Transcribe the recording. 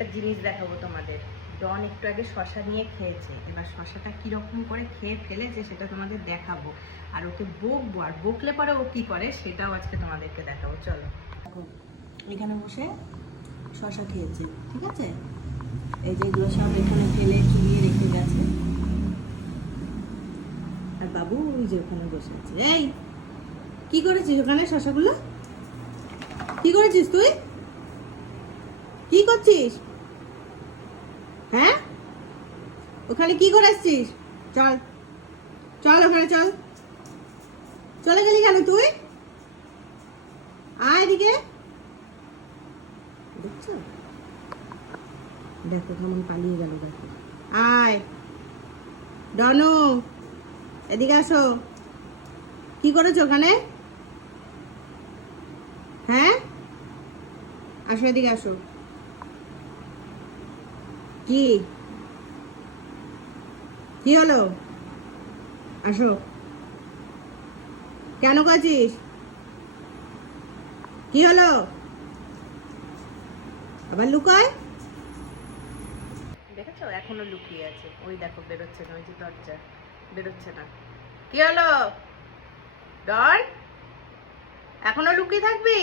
একটা জিনিস দেখাবো তোমাদের। ডন একটু আগে শশা নিয়ে খেয়েছে, এবার শশাটা কিরকম করে খেয়ে ফেলেছে সেটা তোমাদের দেখাবো, আর ওকে বকবো, আর বকলে পরে ও কি করে সেটাও আজকে তোমাদেরকে দেখাবো। চলো দেখো, এখানে বসে শশা খেয়েছে, ঠিক আছে? এই যে এগুলো সব এখানে ফেলে চুলিয়ে রেখে গেছে, আর বাবু ওই যে ওখানে বসে আছে। এই কি করেছিস ওখানে শশাগুলো? কি করেছিস তুই? কি করছিস? হ্যাঁ, ওখানে কি করে আসছিস? চল চল, ওখানে চল। চলে গেলি কেন তুই? আয় এদিকে। দেখছো, দেখো কেমন পালিয়ে গেল, দেখো। আয় ডনু, এদিকে আসো। কি করেছো ওখানে? হ্যাঁ, আসো এদিকে আসো। কি কি হলো? আসো। কেন করছিস? কি হলো? আবার লুকায়? দেখেছো, এখনো লুকিয়ে আছে। ওই দেখো বেরোচ্ছে না, ওই যে দরজা, বেরোচ্ছে না। কি হলো ডন, এখনো লুকিয়ে থাকবি?